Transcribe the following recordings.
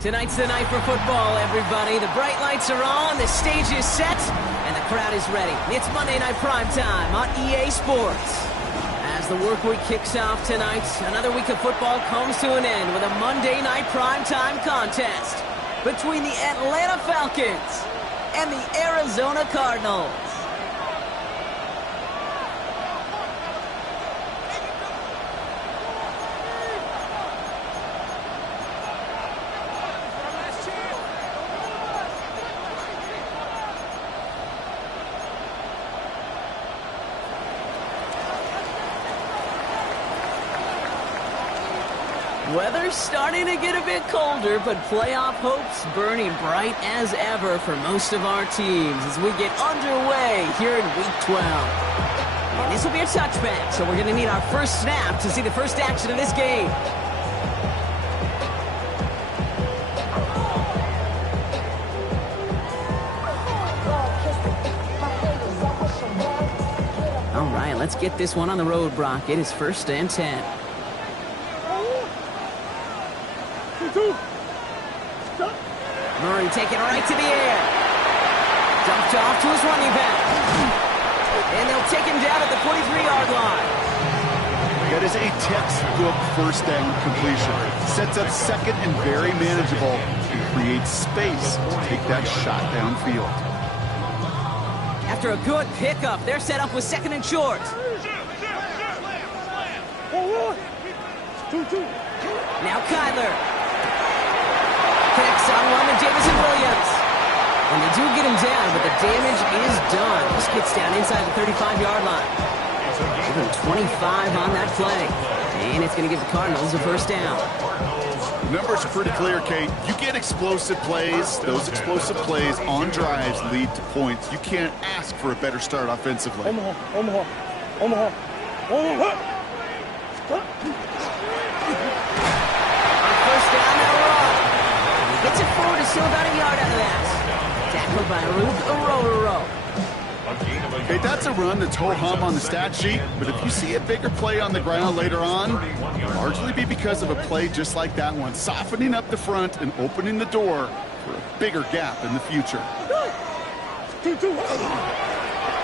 Tonight's the night for football, everybody. The bright lights are on, the stage is set, and the crowd is ready. It's Monday Night Primetime on EA Sports. As the work week kicks off tonight, another week of football comes to an end with a Monday Night Primetime contest between the Atlanta Falcons and the Arizona Cardinals. Weather's starting to get a bit colder, but playoff hopes burning bright as ever for most of our teams as we get underway here in Week 12. And this will be a touchback, so we're going to need our first snap to see the first action of this game. All right, let's get this one on the road, Brock. It is 1st and 10. Murray taking it right to the air. Dumped off to his running back. And they'll take him down at the 43-yard line. That is a textbook first down completion. Sets up second and very manageable and creates space to take that shot downfield. After a good pickup, they're set up with 2nd and short. Now Kyler. Connects on one to Jamison Williams. And they do get him down, but the damage is done. This gets down inside the 35-yard line. Give him 25 on that play. And it's going to give the Cardinals a first down. The numbers are pretty clear, Kate. You get explosive plays. Those explosive plays on drives lead to points. You can't ask for a better start offensively. Omaha. First down, they'll run. Gets it forward, is still about a yard out of that. Tackled by Aruro. Okay, that's a run that's ho-hum on the stat sheet, but if you see a bigger play on the ground later on, it'll largely be because of a play just like that one, softening up the front and opening the door for a bigger gap in the future.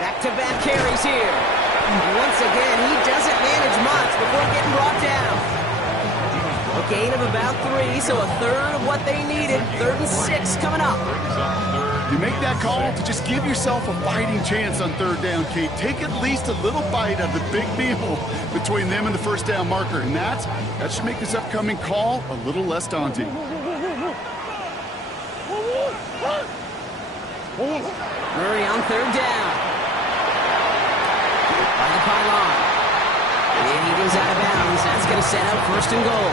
Back-to-back carries here. And once again, he doesn't manage much before getting brought down. A gain of about 3, so a third of what they needed. 3rd and 6 coming up. You make that call to just give yourself a fighting chance on 3rd down, Kate. Take at least a little bite of the big meal between them and the first down marker, and that should make this upcoming call a little less daunting. Murray on 3rd down. By the pylon. And he goes out of bounds. That's going to set up 1st and goal.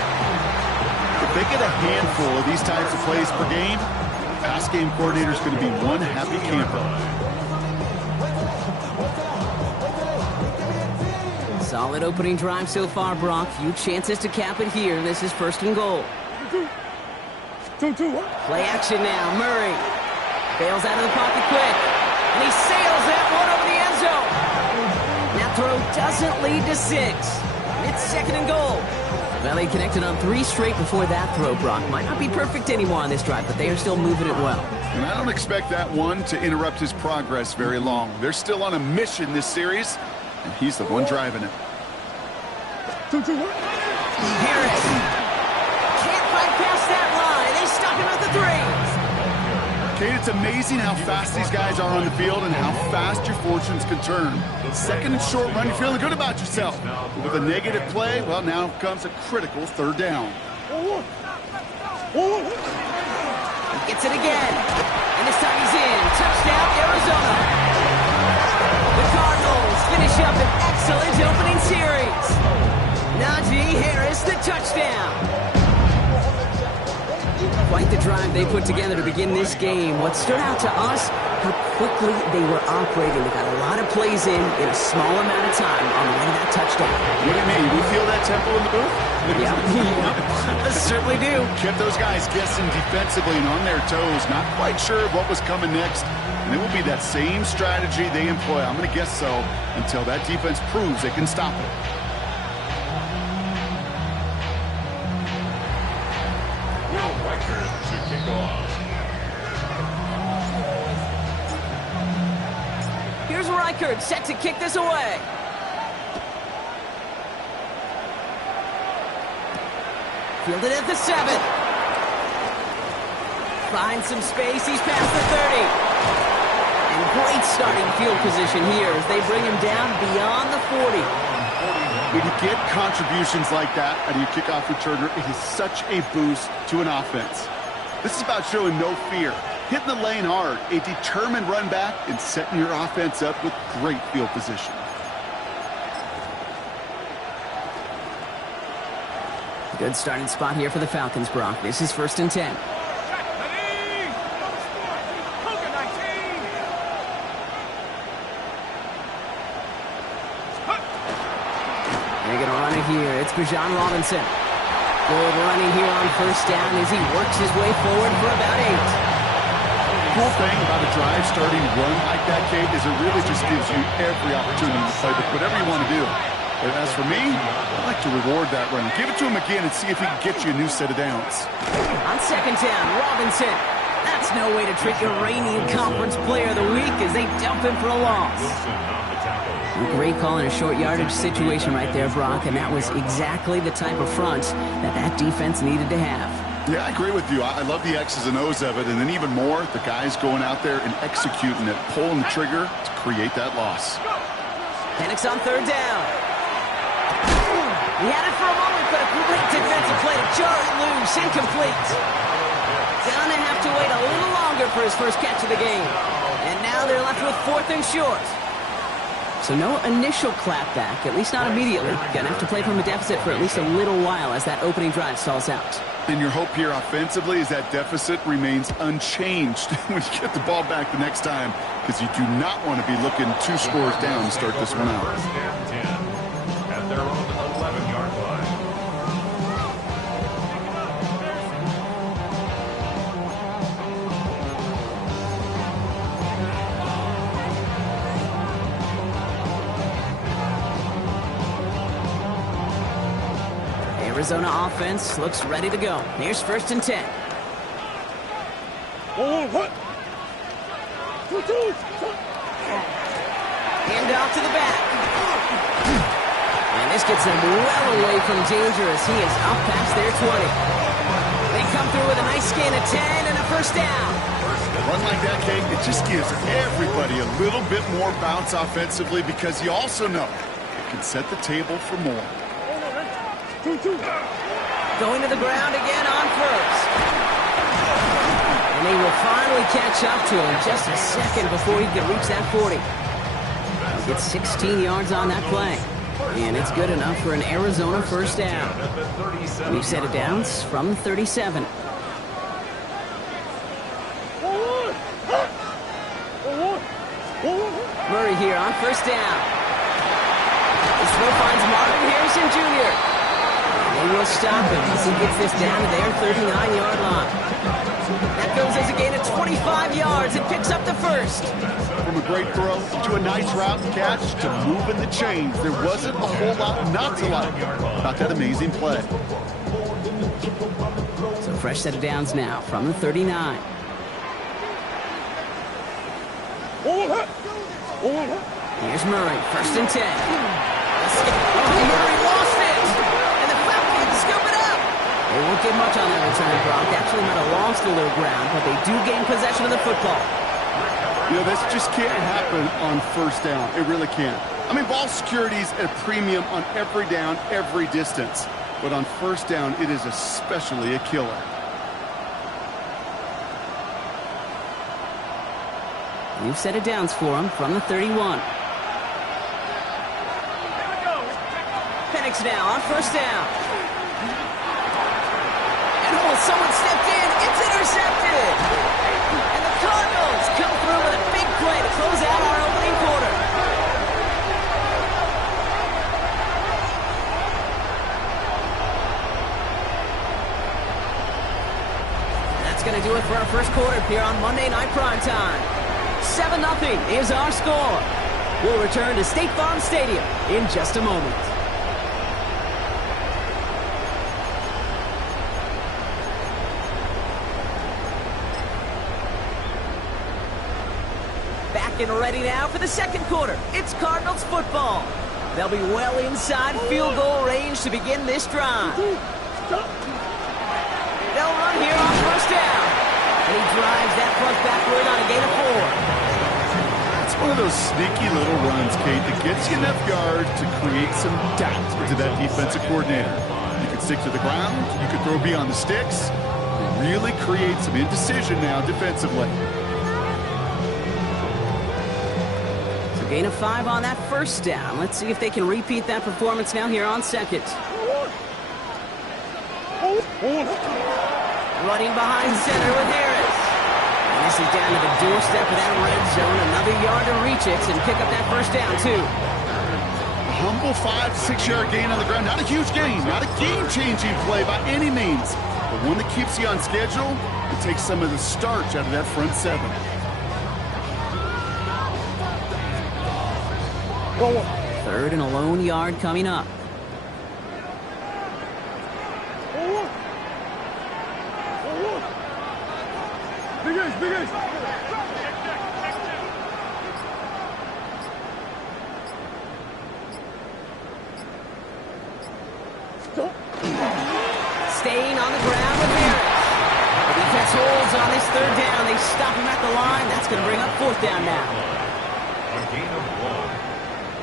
If they get a handful of these types of plays per game, the pass game coordinator is going to be one happy camper. Solid opening drive so far, Brock. Few chances to cap it here. This is 1st and goal. Play action now. Murray bails out of the pocket quick. And he sails that one over the end zone. That throw doesn't lead to 6. It's 2nd and goal. Well, they connected on 3 straight before that throw, Brock. Might not be perfect anymore on this drive, but they are still moving it well. And I don't expect that one to interrupt his progress very long. They're still on a mission this series, and he's the one driving it. Harris can't fight past that line. They stop him at the 3. Kate, it's amazing how fast these guys are on the field and how fast your fortunes can turn. 2nd and short run, you're feeling good about yourself. But with a negative play, well, now comes a critical 3rd down. He gets it again. And this time he's in. Touchdown, Arizona. The Cardinals finish up an excellent opening series. Najee Harris, the touchdown. Quite the drive they put together to begin this game. What stood out to us, how quickly they were operating. They got a lot of plays in a small amount of time on the way to that touchdown. What do you mean? You feel that tempo in the booth? Yeah, I certainly do. Kept those guys guessing defensively and on their toes, not quite sure what was coming next. And it will be that same strategy they employ, I'm going to guess so, until that defense proves they can stop it. Here's Reichert, set to kick this away. Fielded at the 7. Finds some space, he's past the 30. And great starting field position here as they bring him down beyond the 40. When you get contributions like that out of your kickoff returner, it is such a boost to an offense. This is about showing no fear, hitting the lane hard, a determined run back, and setting your offense up with great field position. Good starting spot here for the Falcons, Brock. This is 1st and 10. They're going to run it here. It's Bijan Robinson. Good running here on 1st down as he works his way forward for about 8. The cool thing about a drive starting run like that, Kate, is it really just gives you every opportunity to play with whatever you want to do. But as for me, I like to reward that run. Give it to him again and see if he can get you a new set of downs. On 2nd down, Robinson. That's no way to treat your reigning conference player of the week as they dump him for a loss. Great call in a short yardage situation right there, Brock, and that was exactly the type of front that defense needed to have. Yeah, I agree with you. I love the X's and O's of it, and then even more, the guys going out there and executing it, pulling the trigger to create that loss. Penix on 3rd down. He had it for a moment, but a great defensive play to jar it loose, incomplete. Gonna have to wait a little longer for his first catch of the game. And now they're left with 4th and short. So no initial clapback, at least not immediately. Gonna have to play from a deficit for at least a little while as that opening drive stalls out. And your hope here offensively is that deficit remains unchanged when you get the ball back the next time, because you do not want to be looking 2 scores down to start this one out. At their own 11-yard line. Arizona offense looks ready to go. Here's 1st and 10. Hand off to the back. And this gets him well away from danger as he is up past their 20. They come through with a nice gain of 10 and a 1st down. A run like that, Kate, it just gives everybody a little bit more bounce offensively because you also know it can set the table for more. Going to the ground again on 1st. And they will finally catch up to him just a second before he can reach that 40. He'll get 16 yards on that play. And it's good enough for an Arizona 1st down. New set of downs from 37. Murray here on 1st down. This throw finds Marvin Harrison Jr. They will stop him as he gets this down to their 39-yard line. That goes as a gain of 25 yards and picks up the 1st. From a great throw to a nice route and catch to moving the chains, there wasn't a whole lot not to like about that amazing play. So fresh set of downs now from the 39. Here's Murray, 1st and 10. Murray lost it, and the Falcons scoop it up. They won't get much on that return, Brock. Actually might have lost a little ground, but they do gain possession of the football. You know, this just can't happen on 1st down. It really can't. I mean, ball security is at a premium on every down, every distance. But on 1st down, it is especially a killer. New set of downs for him from the 31. Penix now on 1st down. And someone stepped in. It's intercepted. And the Cardinals come through with a big play to close out our opening quarter. That's going to do it for our 1st quarter here on Monday Night Primetime. 7-0 is our score. We'll return to State Farm Stadium in just a moment. getting ready now for the second quarter. It's Cardinals football. They'll be well inside field goal range to begin this drive. They'll run here on first down. And he drives that front backward on a gain of 4. It's one of those sneaky little runs, Kate, that gets you enough yards to create some doubt into that defensive coordinator. You could stick to the ground. You could throw beyond the sticks. Really create some indecision now defensively. So gain of 5 on that first down. Let's see if they can repeat that performance now here on second. Running behind center with Harris. And this is down to the doorstep of that red zone. Another yard to reach it and pick up that first down, too. A humble 5 to 6 yard gain on the ground. Not a huge gain. Not a game-changing play by any means. But one that keeps you on schedule and takes some of the starch out of that front 7. Third and a lone yard coming up. Staying on the ground with Harris. The defense holds on this third down. They stop him at the line. That's going to bring up fourth down now. A gain of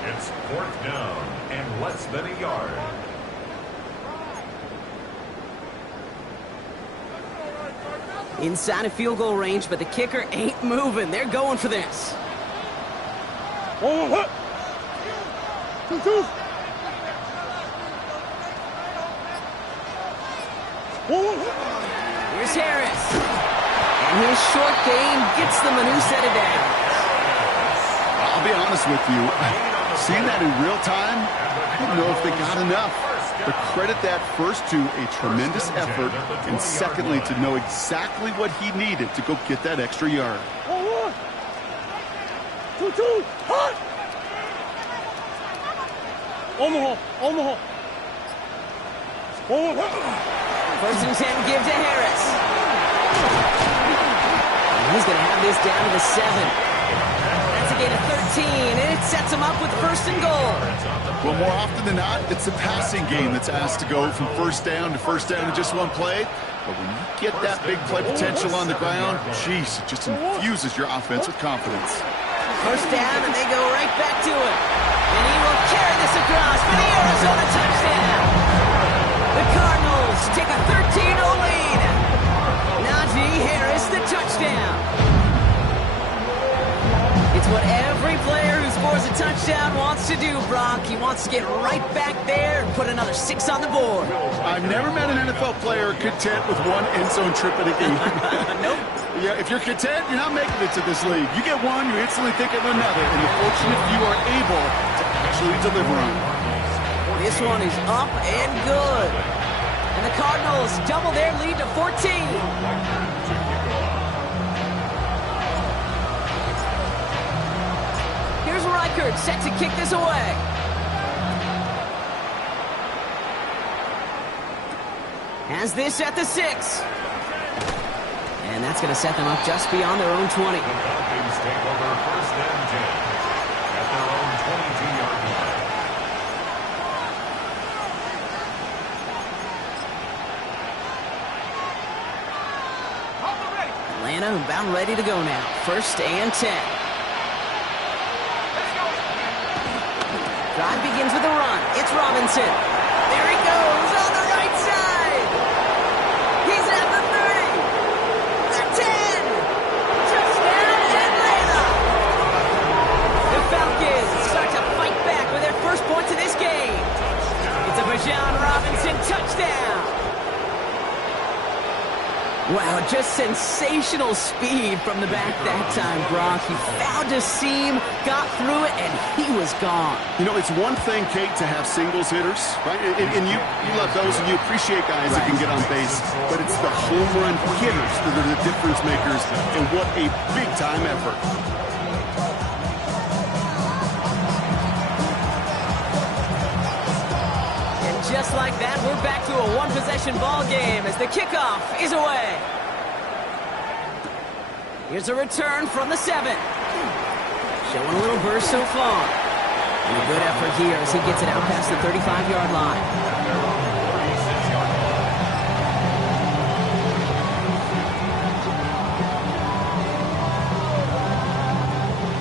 1. It's fourth down and less than a yard. Inside of field goal range, but the kicker ain't moving. They're going for this. Here's Harris. And his short game gets them a new set of downs. I'll be honest with you. Seeing that in real time, I don't know if they got enough. But credit that first to a tremendous effort, and secondly to know exactly what he needed to go get that extra yard. First and 10 give to Harris. And he's going to have this down to the 7. That's a gain of 13, and it sets him up with first and goal. Well, more often than not, it's a passing game that's asked to go from first down in just one play. But when you get that big play potential on the ground, geez, it just infuses your offense with confidence. First down, and they go right back to it. And he will carry this across for the Arizona touchdown. The Cardinals take a 13-0 lead. Najee Harris, the touchdown. It's what every player who scores a touchdown wants to do, Brock. He wants to get right back there and put another 6 on the board. I've never met an NFL player content with one end zone trip in a game. Nope. Yeah, if you're content, you're not making it to this league. You get one, you instantly think of another, and the fortunate few are able to actually deliver on it. This one is up and good. And the Cardinals double their lead to 14. Here's Reichert set to kick this away. Has this at the 6. And that's going to set them up just beyond their own 20. The Falcons take over first and 10 at their own 22-yard line. Atlanta about ready to go now. First and 10. Drive begins with a run. It's Robinson. There he goes on the right side. He's at the 30. The 10. Touchdown Atlanta. The Falcons start to fight back with their first points of this game. It's a Bijan Robinson touchdown. Wow, just sensational speed from the back that time, Brock. He found a seam, got through it, and he was gone. You know, it's one thing, Kate, to have singles hitters, right? And you love those, and you appreciate guys that can get on base. But it's the home run hitters that are the difference makers, and what a big-time effort. Just like that, we're back to a one-possession ball game as the kickoff is away. Here's a return from the 7. Showing a little burst so far. And a good effort here as he gets it out past the 35-yard line.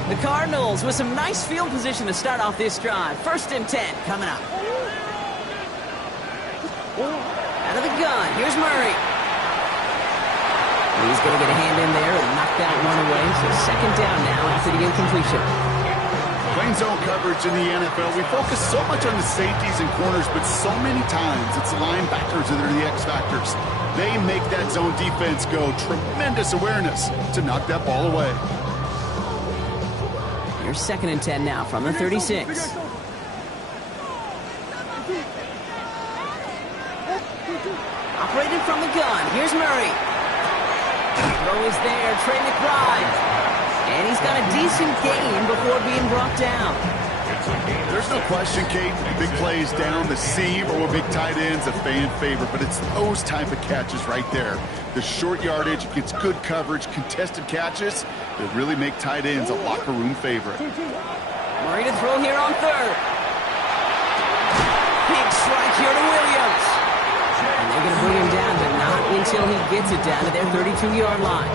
The Cardinals with some nice field position to start off this drive. 1st and 10 coming up. Out of the gun, here's Murray. He's going to get a hand in there and knock that one away. So 2nd down now after the incompletion. Playing zone coverage in the NFL, we focus so much on the safeties and corners, but so many times it's the linebackers that are the X factors. They make that zone defense go. Tremendous awareness to knock that ball away. Here's 2nd and 10 now from the 36. Operating from the gun. Here's Murray. Throw is there. Trey McBride. And he's got a decent gain before being brought down. There's no question, Kate. Big plays down the seam or big tight ends, a fan favorite. But it's those type of catches right there. The short yardage, gets good coverage, contested catches that really make tight ends a locker room favorite. Murray to throw here on 3rd. Big strike here to Williams. And they're going to bring him down, but not until he gets it down to their 32-yard line.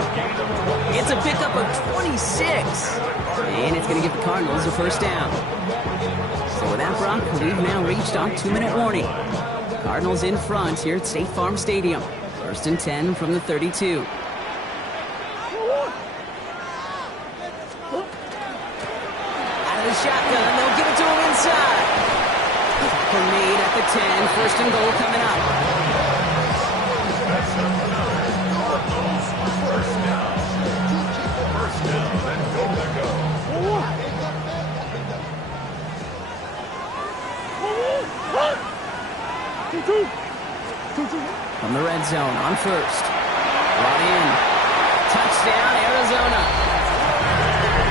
It's a pickup of 26. And it's going to give the Cardinals a 1st down. So with that, Brock, we've now reached our 2-minute warning. Cardinals in front here at State Farm Stadium. 1st and 10 from the 32. Out of the shotgun, they'll give it to him inside. Tackle made at the 10. 1st and goal coming up. From the red zone on 1st. Brought in. Touchdown, Arizona.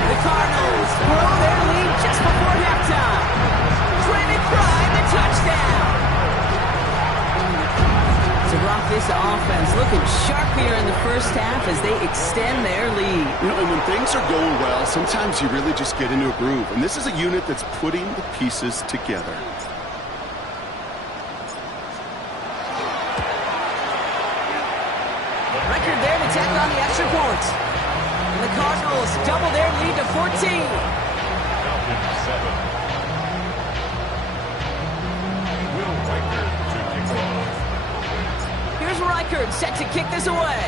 The Cardinals blow their lead just before halftime. Trey McBride, the touchdown. To rock this offense, looking sharp here in the 1st half as they extend their lead. You know, and when things are going well, sometimes you really just get into a groove. And this is a unit that's putting the pieces together. Record there to tack on the extra point. And the Cardinals double their lead to 14. Falcons 7. Will Riker to kick off. Here's Reichard set to kick this away.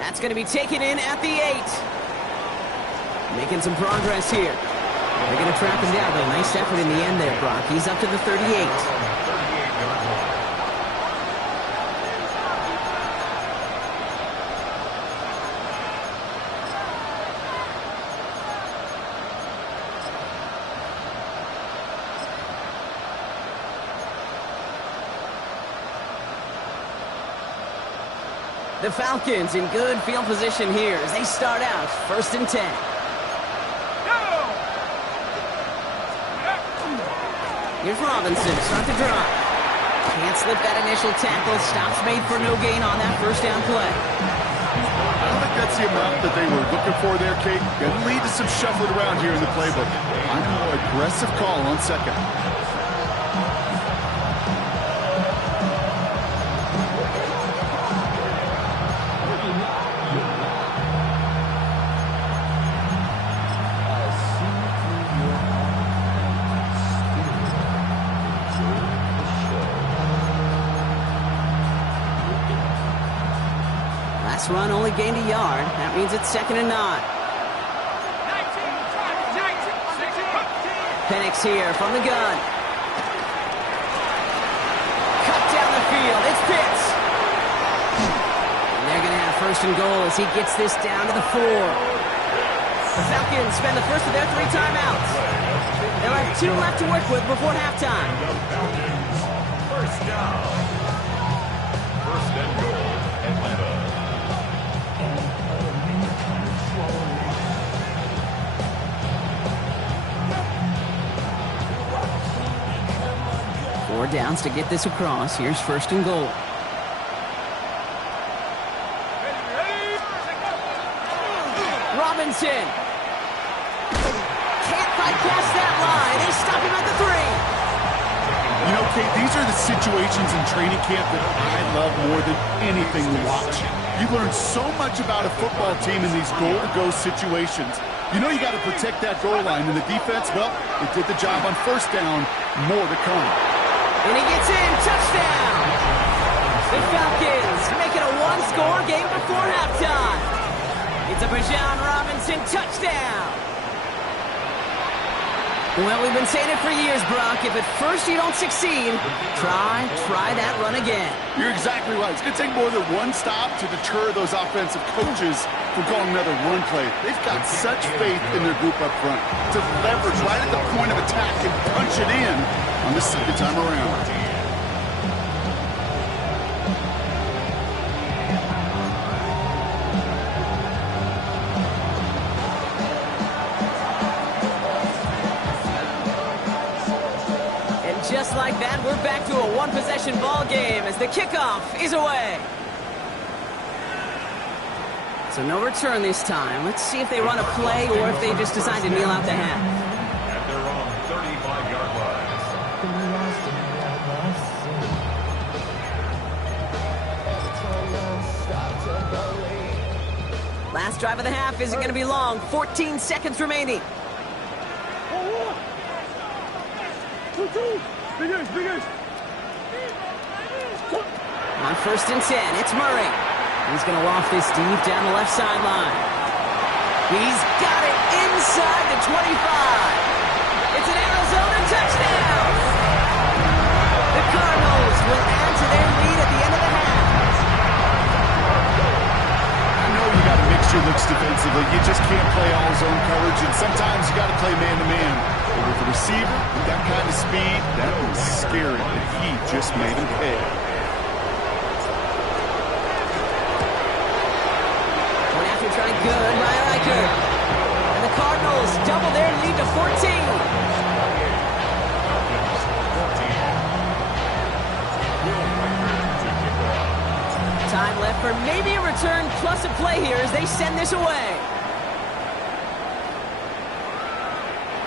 That's going to be taken in at the 8. Making some progress here. They're going to track him down, but a nice effort in the end there, Brock. He's up to the 38. The Falcons in good field position here as they start out 1st and 10. Here's Robinson, start the drive. Can't slip that initial tackle. Stops made for no gain on that 1st down play. I don't think that's the amount that they were looking for there, Kate. Going to lead to some shuffling around here in the playbook. I'm a more aggressive call on 2nd. Run only gained a yard. That means it's 2nd and 9. Penix here from the gun. Cut down the field. It's Pitts. And they're going to have 1st and goal as he gets this down to the 4. The Falcons spend the first of their 3 timeouts. They'll have 2 left to work with before halftime. 1st down. 1st and goal, Atlanta. Four downs to get this across. Here's 1st and goal. Robinson. Can't bypass that line. They stop him at the 3. You know, Kate, these are the situations in training camp that I love more than anything to watch. You learn so much about a football team in these goal-to-go situations. You know you got to protect that goal line, and the defense, well, they did the job on first down. More to come. And he gets in. Touchdown. The Falcons make it a one-score game before halftime. It's a Bijan Robinson touchdown. Well, we've been saying it for years, Brock. If at first you don't succeed, try that run again. You're exactly right. It's going to take more than one stop to deter those offensive coaches from calling another run play. They've got such faith in their group up front to leverage right at the point of attack and punch it in on the second time around. Just like that, we're back to a one-possession ball game as the kickoff is away. So no return this time. Let's see if they run a play or if they just decide to kneel out the half. At their own 35-yard line. Last drive of the half isn't going to be long. 14 seconds remaining. On 1st and 10, it's Murray. He's going to loft this deep down the left sideline. He's got it inside the 25. It's an Arizona touchdown. The Cardinals will add to their lead at the end of the half. I know you got to mix your looks defensively. You just can't play all zone coverage, and sometimes you got to play man-to-man. But with the receiver, with that kind of speed, that was scary, and he just made him pay. Going after trying good by Reichert. And the Cardinals double their lead to 14. Time left for maybe a return plus a play here as they send this away.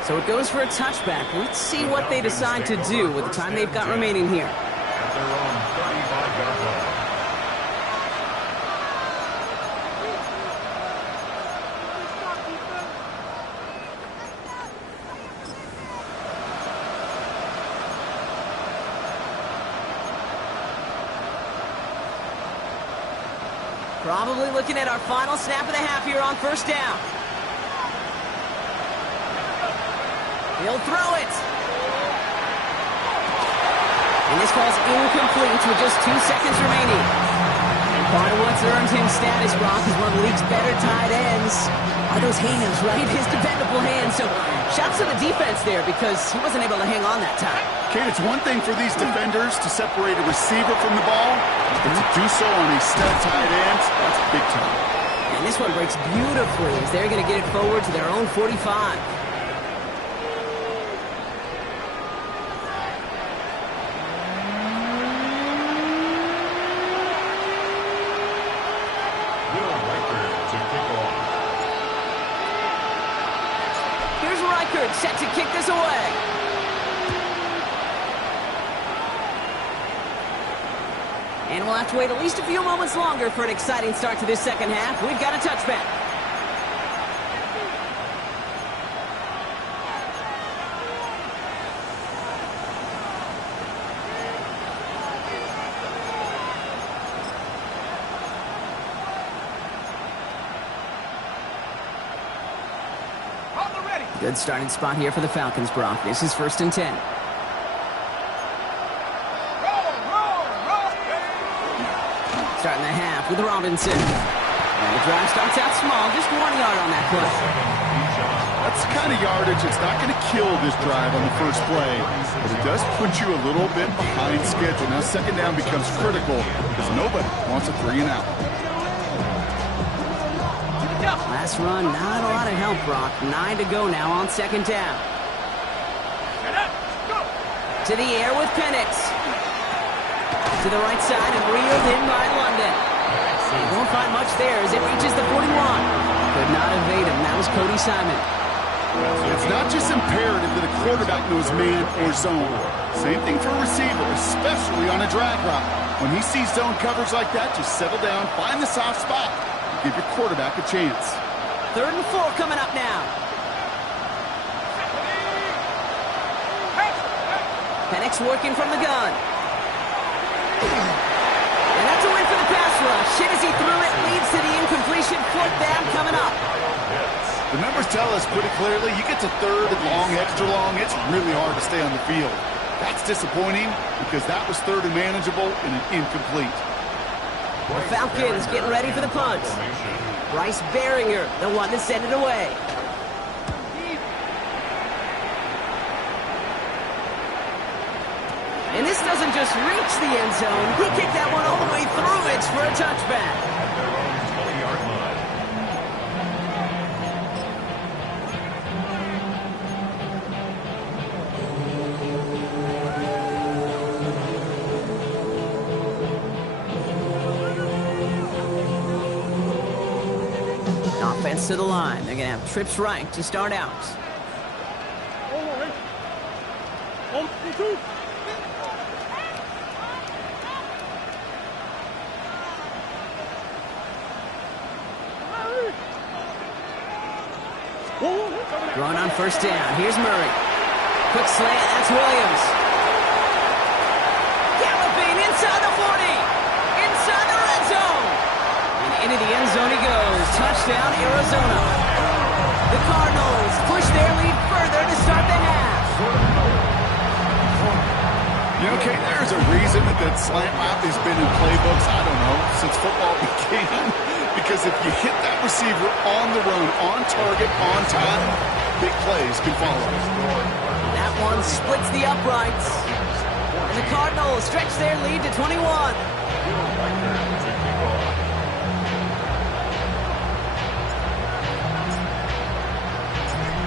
So it goes for a touchback. Let's see what they decide to do with the time they've got remaining here. At their own 35-yard line. Probably looking at our final snap of the half here on 1st down. He'll throw it. And this ball's incomplete with just 2 seconds remaining. And part of what's earned him status, Brock, is one of the league's better tight ends. Are those hands, right? His dependable hands. So shouts to the defense there because he wasn't able to hang on that time. Kate, it's one thing for these defenders to separate a receiver from the ball, but to do so on a stud tight end, that's big time. And this one breaks beautifully as they're going to get it forward to their own 45. Set to kick this away. And we'll have to wait at least a few moments longer for an exciting start to this second half. We've got a touchback. Good starting spot here for the Falcons, Brock. This is 1st and 10. Starting the half with Robinson. And the drive starts out small, just 1 yard on that play. That's the kind of yardage that's not going to kill this drive on the first play, but it does put you a little bit behind schedule. Now second down becomes critical because nobody wants a 3 and out. Last run, not a lot of help, Brock. 9 to go now on 2nd down. To the air with Penix. To the right side and reeled in by London. Won't find much there as it reaches the 41. Could not evade him. That was Cody Simon. It's not just imperative that a quarterback knows man or zone. Same thing for a receiver, especially on a drag route. When he sees zone coverage like that, just settle down, find the soft spot, and give your quarterback a chance. 3rd and 4 coming up now. Penix working from the gun. And that's a win for the pass rush. Hit as he threw it, leads to the incompletion. 4th down coming up. The numbers tell us pretty clearly, you get to 3rd and long, extra long, it's really hard to stay on the field. That's disappointing because that was 3rd and manageable and an incomplete. The Falcons getting ready for the punt. Bryce Behringer, the one to send it away. And this doesn't just reach the end zone. He kicked that one all the way through. It's for a touchback. Offense to the line. They're going to have trips right to start out. Throwing on 1st down. Here's Murray. Quick slant. That's Williams. Galloping inside the 40. Inside the red zone. And into the end zone he goes. Touchdown, Arizona. The Cardinals push their lead further to start the half. You know, Kate, there's a reason that slant route has been in playbooks, I don't know, since football began. Because if you hit that receiver on the run, on target, on time, big plays can follow. That one splits the uprights. And the Cardinals stretch their lead to 21.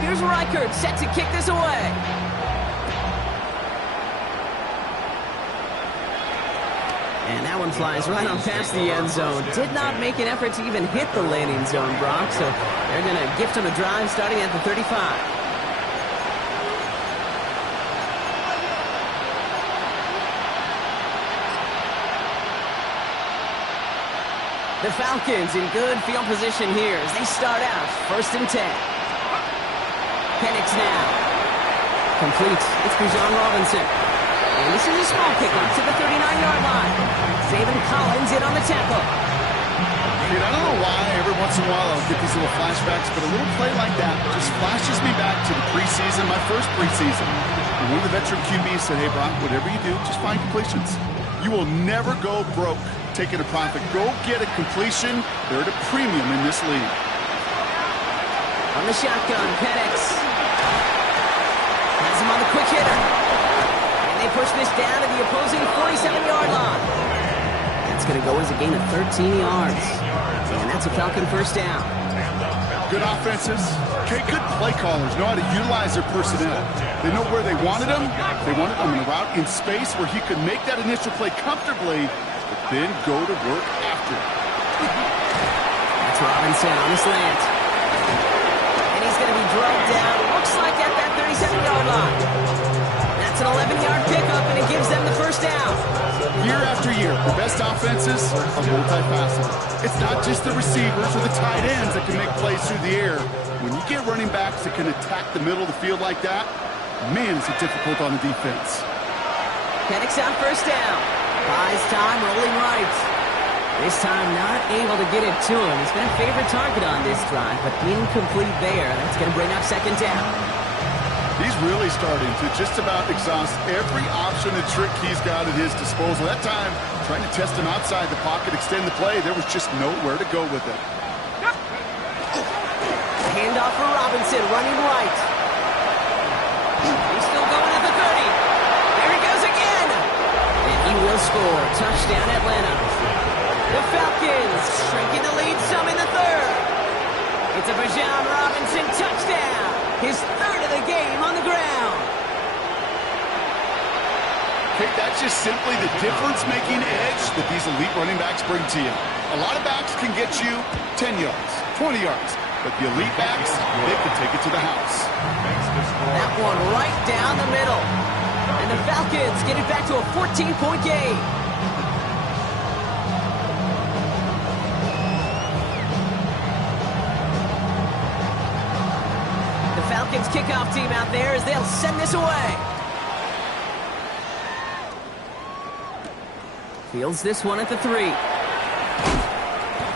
Here's Reichert set to kick this away. And that one flies right on past the end zone. Did not make an effort to even hit the landing zone, Brock. So they're going to gift him a drive starting at the 35. The Falcons in good field position here as they start out 1st and 10. Penix now. Complete. It's Bijan Robinson. And this is a small pickup to the 39-yard line. Zayvon Collins in on the tackle. Dude, I don't know why every once in a while I'll get these little flashbacks, but a little play like that just flashes me back to the preseason, my first preseason. And one of the veteran QBs said, hey, Brock, whatever you do, just find completions. You will never go broke taking a profit. Go get a completion. They're at a premium in this league. On the shotgun, Penix. Has him on the quick hitter. And they push this down to the opposing 47-yard line. That's going to go as a gain of 13 yards. And that's a Falcon 1st down. Good offenses. Okay, good play callers know how to utilize their personnel. They know where they wanted them. They wanted them in a route in space where he could make that initial play comfortably, but then go to work after. That's Robinson on the slant. And he's going to be drugged down. Looks like at that 37-yard line. That's an 11-yard pickup, and it gives them the 1st down. Year after year, the best offenses are multifaceted. It's not just the receivers or the tight ends that can make plays through the air. When you get running backs that can attack the middle of the field like that, man, is it difficult on the defense. Penix on 1st down. Buys time, rolling right. This time not able to get it to him. He's been a favorite target on this drive, but incomplete there. That's going to bring up 2nd down. He's really starting to just about exhaust every option and trick he's got at his disposal. That time, trying to test him outside the pocket, extend the play, there was just nowhere to go with it. Handoff for Robinson, running right. He's still going at the 30. There he goes again. And he will score. Touchdown, Atlanta. The Falcons shrinking the lead some in the 3rd. It's a Bijan Robinson touchdown. His 3rd of the game on the ground. Okay, that's just simply the difference-making edge that these elite running backs bring to you. A lot of backs can get you 10 yards, 20 yards. but the elite backs, they can take it to the house. That one right down the middle. And the Falcons get it back to a 14-point game. The Falcons kickoff team out there as they'll send this away. Fields this one at the 3.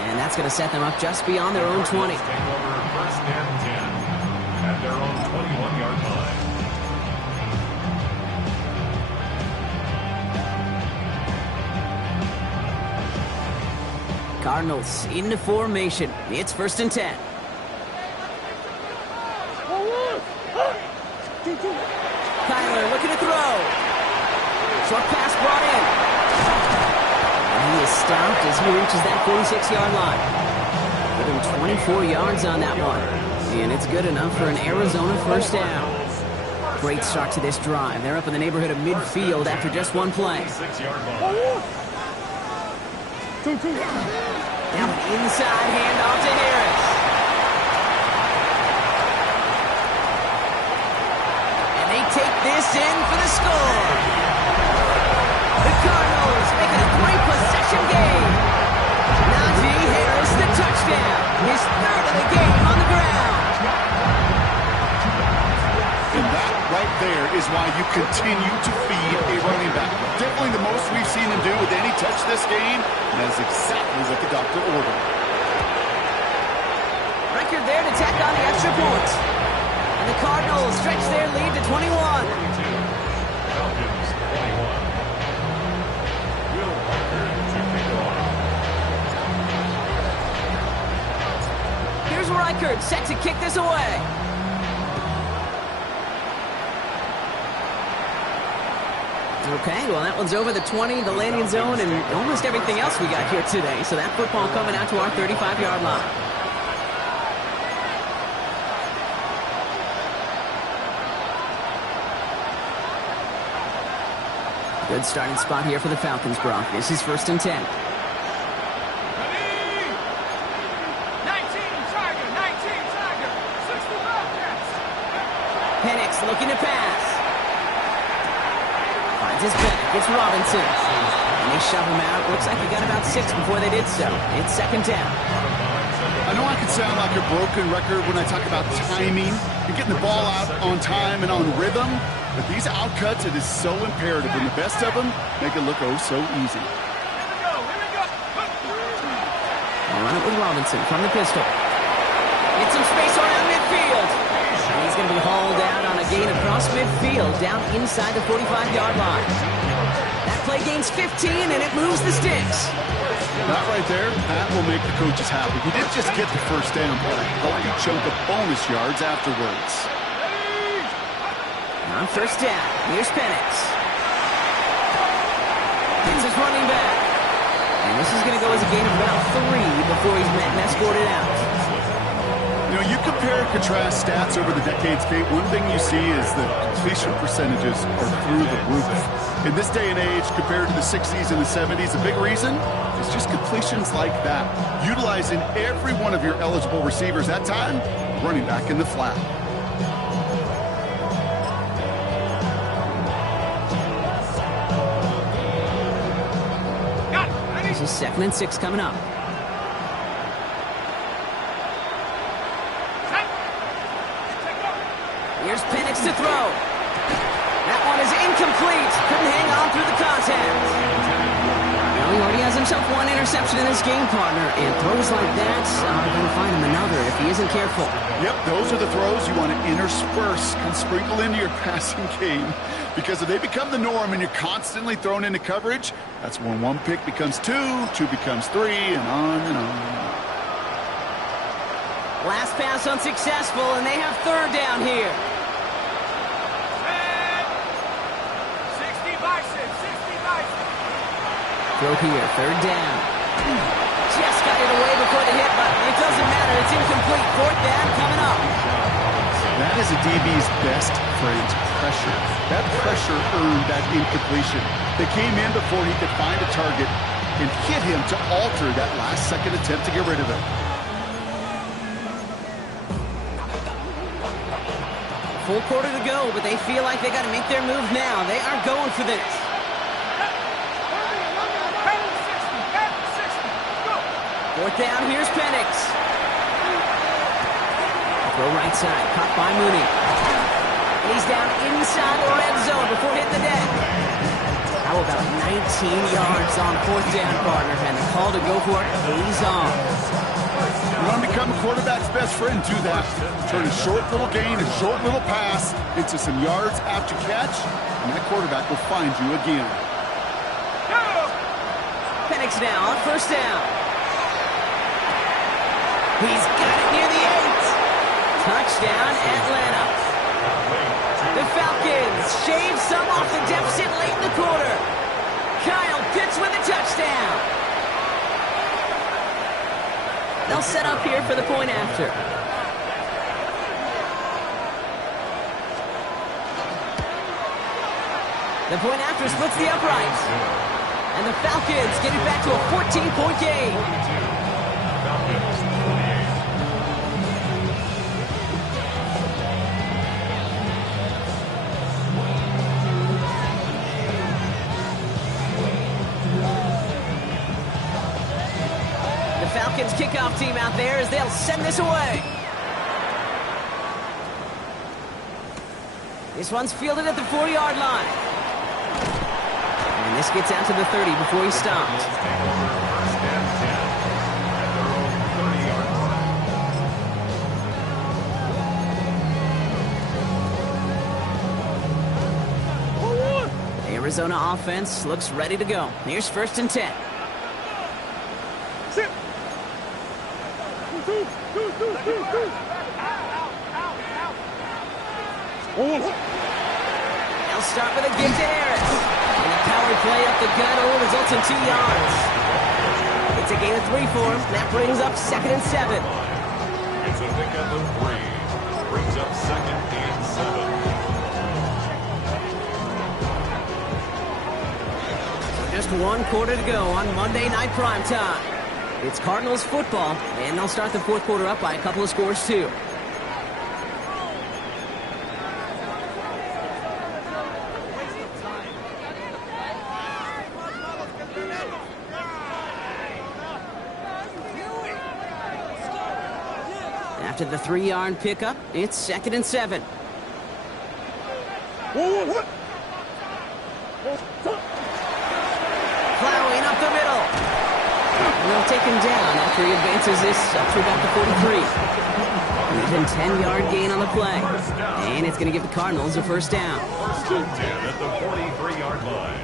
And that's going to set them up just beyond their own 20. Take over first and 10 at their own 21-yard line. Cardinals into formation. It's first and 10. Kyler looking to throw. Short pass brought in. And he is stopped as he reaches that 46-yard line. Give him 24 yards on that one. And it's good enough for an Arizona first down. Great start to this drive. They're up in the neighborhood of midfield after just one play. Now an inside handoff to Harris. And they take this in for the score. The Cardinals make it a 3-possession game. Najee Harris the touchdown. His third of the game on the ground. And that right there is why you continue to feed a running back. Definitely the most we've seen him do with any touch this game. And that is exactly what the doctor ordered. Record there to tack on the extra points. And the Cardinals stretch their lead to 21. Falcons 21. Will Parker to kick off. Here's Reichard set to kick this away. Okay, well, that one's over the 20, the landing zone, and almost everything else we got here today. So that football coming out to our 35-yard line. Good starting spot here for the Falcons, Brock. This is first and 10. 19 Tiger, 60 Bobcats. Penix looking to pass. Finds his back. It's Robinson. And they shove him out. Looks like he got about 6 before they did so. It's second down. I know I can sound like a broken record when I talk about timing and getting the ball out on time and on rhythm, but these outcuts, it is so imperative, and the best of them make it look oh so easy. I'll run it with Robinson from the pistol. Get some space around midfield. And he's going to be hauled out on a gain across midfield down inside the 45-yard line. That play gains 15, and it moves the sticks. That right there, that will make the coaches happy. He didn't just get the first down, but a healthy chunk of bonus yards afterwards. On first down, here's Penix. Hits his running back. And this is going to go as a gain of about 3 before he's met and escorted out. You know, you compare and contrast stats over the decades, Kate. One thing you see is that completion percentages are through the roof. In this day and age, compared to the 60s and the 70s, a big reason is just completions like that. Utilizing every one of your eligible receivers that time, running back in the flat. This is 2nd and 6 coming up. Here's Penix to throw. That one is incomplete. Couldn't hang on through the contact. Well, he already has himself 1 interception in this game, partner. And throws like that are going to find him another if he isn't careful. Yep, those are the throws you want to intersperse and sprinkle into your passing game. Because if they become the norm and you're constantly thrown into coverage, that's when 1 pick becomes 2, 2 becomes 3, and on and on. Last pass unsuccessful, and they have 3rd down here. 60 Bison. Throw here, 3rd down. Just got it away before the hit, but it doesn't matter. It's incomplete. 4th down coming up. That is a DB's best phrase, pressure. That pressure earned that incompletion. They came in before he could find a target and hit him to alter that last-second attempt to get rid of it. full quarter to go, but they feel like they got to make their move now. They are going for this. Fourth down, here's Penix. Throw right side, caught by Mooney. And he's down inside the red zone before hitting the deck. How about 19 yards on fourth down, partner? And the call to go for it pays off. You want to become a quarterback's best friend, do that. Turn a short little gain, a short little pass into some yards after catch, and that quarterback will find you again. Penix now on first down. He's got it near the 8. Touchdown, Atlanta. The Falcons shave some off the deficit late in the quarter. Kyle Pitts with a touchdown. They'll set up here for the point after. The point after splits the uprights. And the Falcons get it back to a 14-point game. Falcons kickoff team out there as they'll send this away. This one's fielded at the 40-yard line. And this gets out to the 30 before he stopped. Arizona offense looks ready to go. Here's 1st and 10. They'll start with a give to Harris. And a power play up the gut results in 2 yards. It's a gain of 3 for him. That brings up 2nd and 7. It's a pickup of 3. Brings up 2nd and 7. So just 1 quarter to go on Monday Night Primetime. It's Cardinals football, and they'll start the 4th quarter up by a couple of scores, too. After the 3-yard pickup, it's 2nd and 7. Plowing up the middle. And they'll take him down after he advances this up to about the 43. Even 10-yard gain on the play. And it's going to give the Cardinals a 1st down. 1st and 10 at the 43-yard line.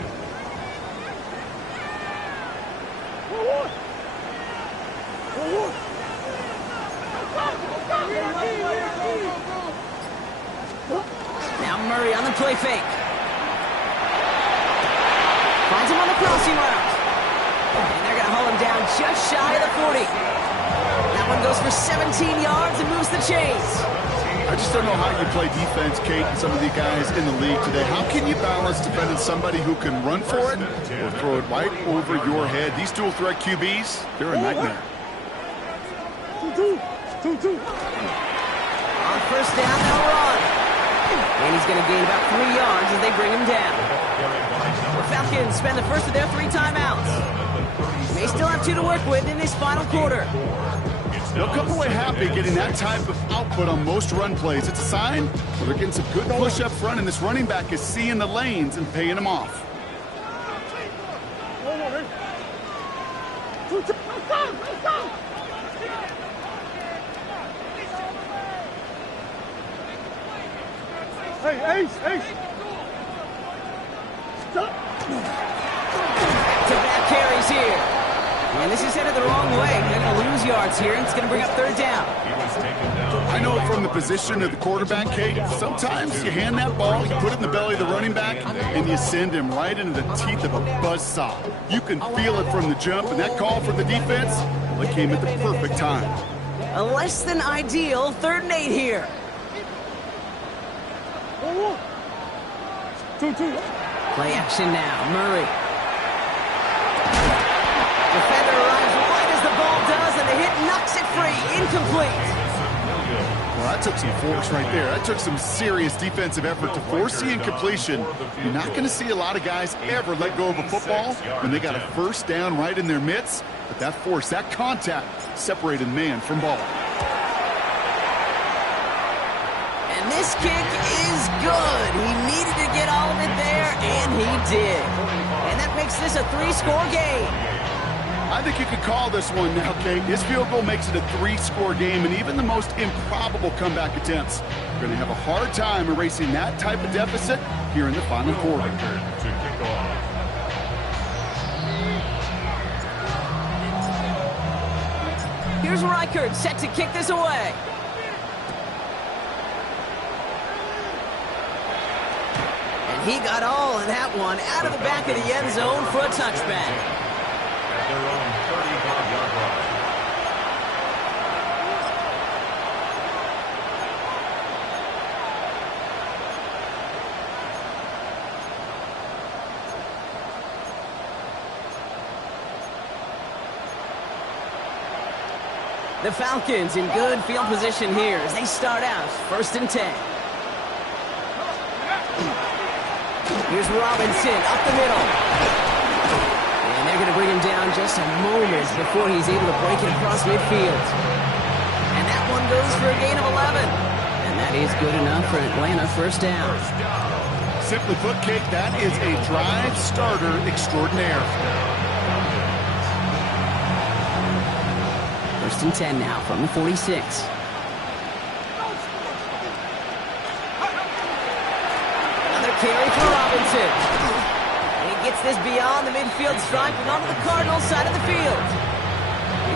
Now Murray on the play fake. Finds him on the crossing route. And they're going to haul him down just shy of the 40. That one goes for 17 yards and moves the chains. I just don't know how you play defense, Kate, and some of the guys in the league today. How can you balance defending somebody who can run for it or throw it right over your head? These dual threat QBs, they're a nightmare. On first down, they'll run. And he's going to gain about 3 yards as they bring him down. The Falcons spend the first of their 3 timeouts. They still have 2 to work with in this final quarter. They'll come away happy getting that type of output on most run plays. It's a sign where they're getting some good push up front, and this running back is seeing the lanes and paying them off. Hey, Ace! Stop! Back-to-back carries here. And this is headed the wrong way. They're going to lose yards here, and it's going to bring up 3rd down. I know from the position of the quarterback, Kate, sometimes you hand that ball, you put it in the belly of the running back, and you send him right into the teeth of a buzzsaw. You can feel it from the jump, and that call from the defense, well, it came at the perfect time. A less than ideal 3rd and 8 here. Play action now. Murray. Defender arrives wide as the ball does, and the hit knocks it free. Incomplete. Well, that took some force right there. That took some serious defensive effort to force the incompletion. You're not going to see a lot of guys ever let go of a football when they got a first down right in their midst. But that force, that contact, separated man from ball. And this kick is good. He needed to get all of it there, and he did. And that makes this a 3-score game. I think you could call this one now, Kate. His field goal makes it a 3-score game, and even the most improbable comeback attempts are going to have a hard time erasing that type of deficit here in the final quarter. To kick off. Here's Reichert set to kick this away. And he got all in that one out of the back of the end zone for a touchback. At their own 35-yard line. The Falcons in good field position here as they start out 1st and 10. Here's Robinson up the middle. And they're going to bring him down just a moment before he's able to break it across midfield. And that one goes for a gain of 11. And that is good enough for Atlanta first down. Simply put, Kate, that is a drive starter extraordinaire. 1st and 10 now from the 46. Another carry for Robinson. And he gets this beyond the midfield stripe and onto the Cardinals side of the field.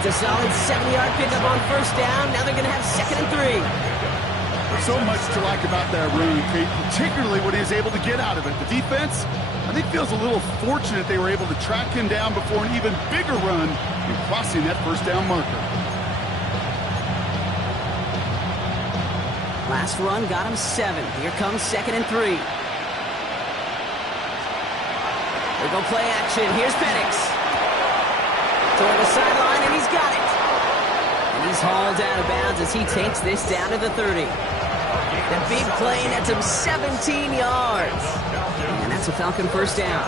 It's a solid 70-yard pickup on first down. Now they're going to have 2nd and 3. So much to like about that run, Kate, particularly what he was able to get out of it. The defense, I think, feels a little fortunate they were able to track him down before an even bigger run in crossing that first down marker. Last run got him 7. Here comes 2nd and 3. They go play action. Here's Penix. Toward the sideline, and he's got it. And he's hauled out of bounds as he takes this down to the 30. The big play nets him 17 yards. And that's a Falcon first down.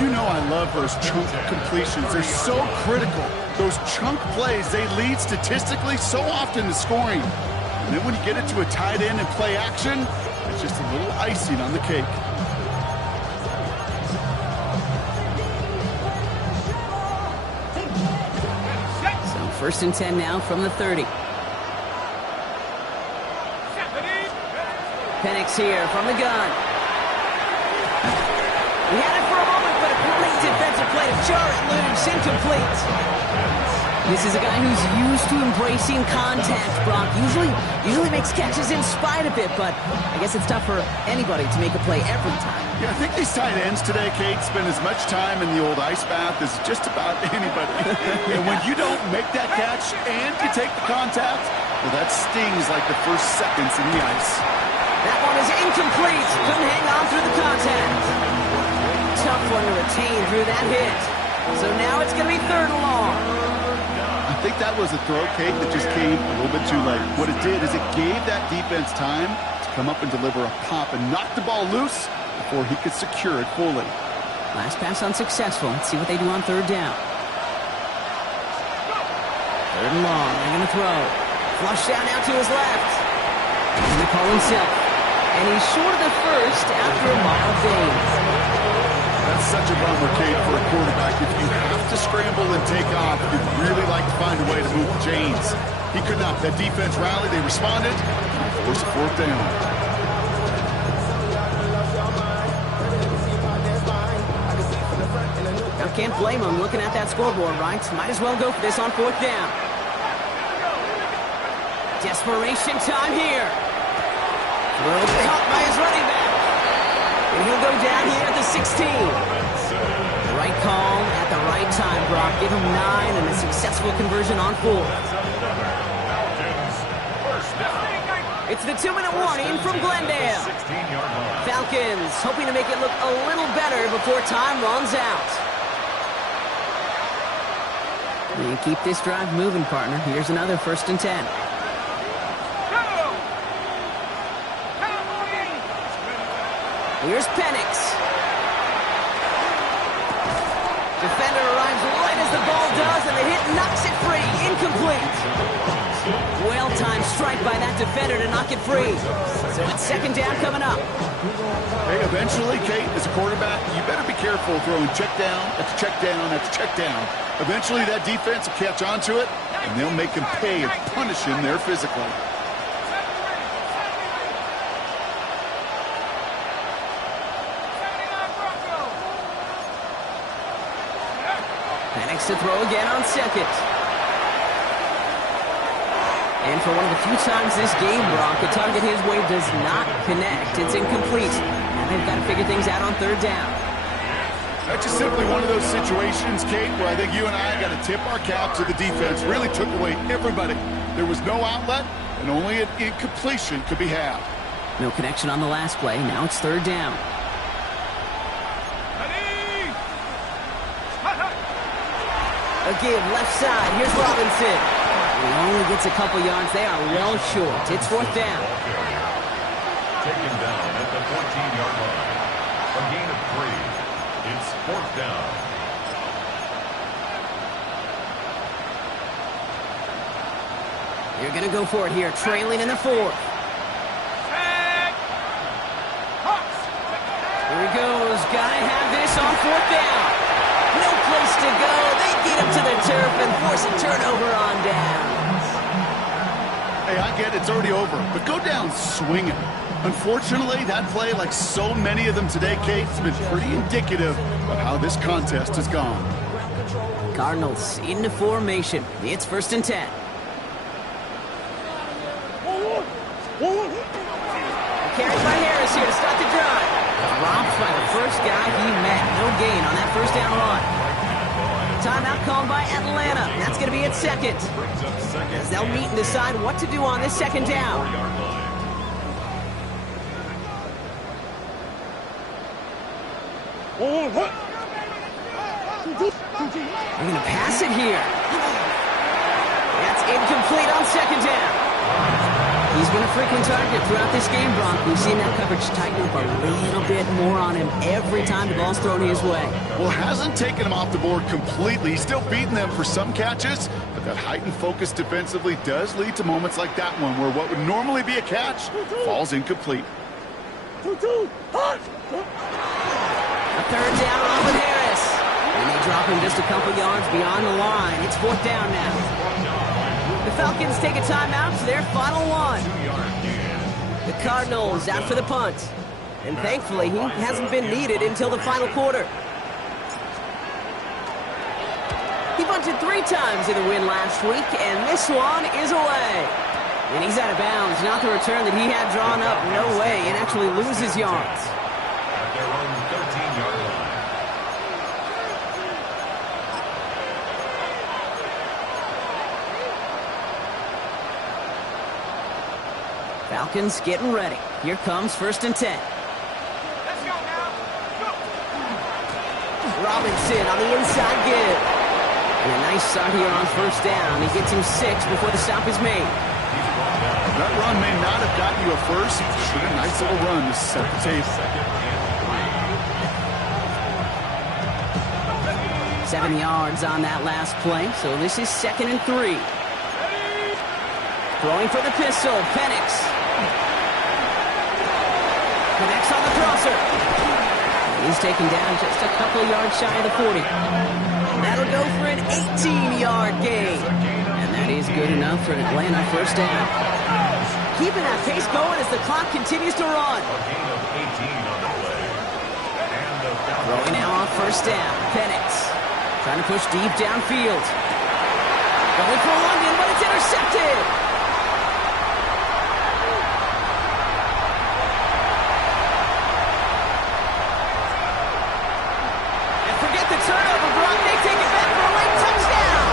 You know I love those chunk completions. They're so critical. Those chunk plays, they lead statistically so often to scoring. And then when you get it to a tight end and play action, it's just a little icing on the cake. So 1st and 10 now from the 30. Penix here from the gun. He had it for a moment, but a great defensive play to jar it loose, incomplete. This is a guy who's used to embracing contact, Brock. Usually makes catches in spite of it, but I guess it's tough for anybody to make a play every time. Yeah, I think these tight ends today, Kate, spend as much time in the old ice bath as just about anybody. And when you don't make that catch and you take the contact, well, that stings like the first seconds in the ice. That one is incomplete. Couldn't hang on through the contact. Tough one to retain through that hit. So now it's going to be 3rd and long. I think that was a throw, Kate, that just came a little bit too late. What it did is it gave that defense time to come up and deliver a pop and knock the ball loose before he could secure it fully. Last pass unsuccessful. Let's see what they do on 3rd down. 3rd and long. They're going to throw. Flush down now to his left. He's going to call himself. And he's short of the first after a mild gain. That's such a bummer, Kate, for a quarterback. If you have to scramble and take off, you'd really like to find a way to move the chains. He could not. That defense rallied. They responded. Force a 4th down. Now, can't blame him looking at that scoreboard, right? Might as well go for this on 4th down. Desperation time here. Throw caught by his running back. And he'll go down here at the 16. Right call at the right time, Brock. Give him 9 and a successful conversion on 4th. It's the 2-minute warning from Glendale. Falcons hoping to make it look a little better before time runs out. You keep this drive moving, partner. Here's another 1st and 10. Here's Penix. Defender arrives right as the ball does, and the hit knocks it free. Incomplete. Well-timed strike by that defender to knock it free. So it's second down coming up. Hey, eventually, Kate, as a quarterback, you better be careful throwing check down, after check down, after check down. Eventually, that defense will catch on to it, and they'll make him pay and punish him there physically. Penix to throw again on second. And for one of the few times this game, Brock, the target his way does not connect. It's incomplete. And they've got to figure things out on third down. That's just simply one of those situations, Kate, where I think you and I got to tip our cap to the defense. Really took away everybody. There was no outlet, and only an incompletion could be had. No connection on the last play. Now it's third down. A give left side. Here's Robinson. He only gets a couple yards. They are well short. It's fourth down. Taken down at the 14-yard line. A gain of 3. It's fourth down. You're going to go for it here, trailing in the fourth. Here he goes. Got to have this on fourth down. No place to go. They get him to the turf and force a turnover on downs. Hey, I get it's already over, but go down swinging. Unfortunately, that play, like so many of them today, Kate, has been pretty indicative of how this contest has gone. Cardinals into formation. It's first and 10. Carried by Harris here to start the drive. Dropped by the first guy he met. No gain on that first down run. Timeout called by Atlanta. That's going to be its second. As they'll meet and decide what to do on this second down. They're going to pass it here. That's incomplete on second down. He's been a frequent target throughout this game, Brock. We've seen that coverage tighten up a little bit more on him every time the ball's thrown his way. Well, hasn't taken him off the board completely. He's still beating them for some catches, but that heightened focus defensively does lead to moments like that one where what would normally be a catch falls incomplete. A third down off of Harris. And they drop him just a couple yards beyond the line. It's fourth down now. The Falcons take a timeout to their final one. The Cardinals out for the punt. And thankfully, he hasn't been needed until the final quarter. He bunted 3 times in the win last week, and this one is away. And he's out of bounds. Not the return that he had drawn up. No way. It actually loses yards. At their own 13-yard line. Falcons getting ready. Here comes first and 10. Let's go now. Go. Robinson on the inside give. And a nice start here on first down. He gets him 6 before the stop is made. That run may not have gotten you a first, but a nice little run to set the table. 7 yards on that last play, so this is second and 3. Throwing for the pistol, Penix. Connects on the crosser. He's taken down just a couple yards shy of the 40. That'll go for an 18-yard gain. And that is good enough for an Atlanta first down. Keeping that pace going as the clock continues to run. Throwing now off first down, Penix. Trying to push deep downfield. Going for London, but it's intercepted. Turnover, Brock. They take it back for a late touchdown.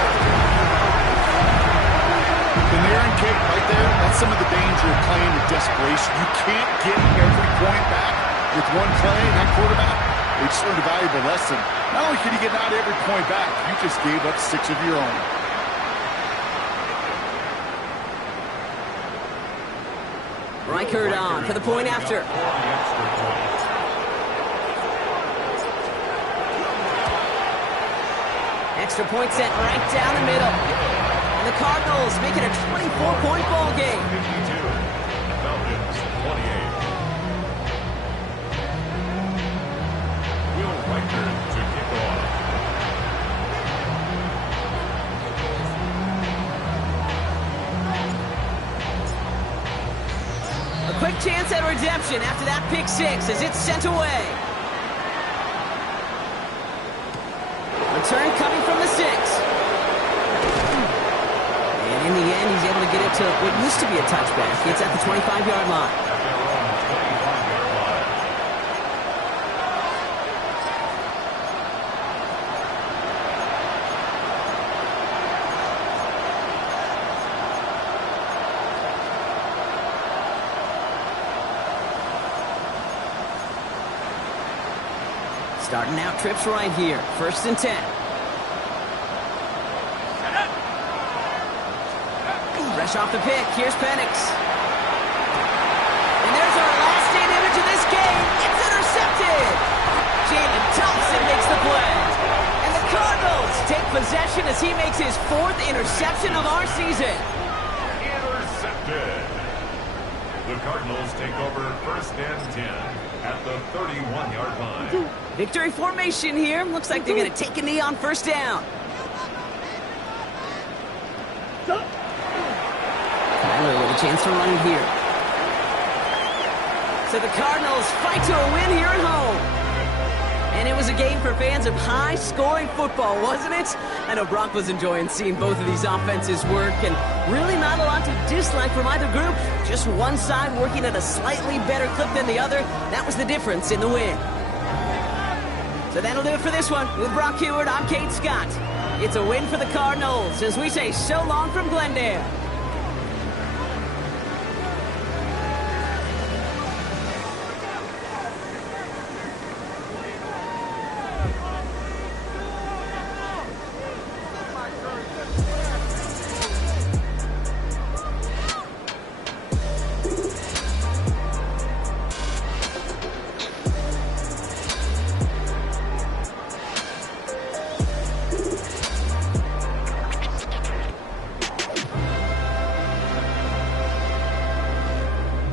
And there and Kate, right there, that's some of the danger of playing with desperation. You can't get every point back with one play. That quarterback, they just learned a valuable lesson. Not only can you get not every point back, you just gave up 6 of your own. Reichert on for the point after. Extra point sent right down the middle. And the Cardinals make it a 24-point ball game. 52. Falcons 28. Will Riker to kick off. A quick chance at redemption after that pick six as it's sent away. Return coming from the 6. And in the end, he's able to get it to what used to be a touchback. It's at the 25-yard line. At their own 25-yard line. Starting out trips right here. 1st and 10. Fresh off the pick. Here's Penix. And there's our last-stand image of this game. It's intercepted. Jalen Thompson makes the play. And the Cardinals take possession as he makes his 4th interception of our season. Intercepted. The Cardinals take over 1st and 10 at the 31-yard line. Victory formation here. Looks like they're going to take a knee on 1st down. Kyler with a chance to run it here. So the Cardinals fight to a win here at home. And it was a game for fans of high-scoring football, wasn't it? I know Brock was enjoying seeing both of these offenses work, and really not a lot to dislike from either group. Just one side working at a slightly better clip than the other. That was the difference in the win. So that'll do it for this one. With Brock Heward, I'm Kate Scott. It's a win for the Cardinals as we say so long from Glendale.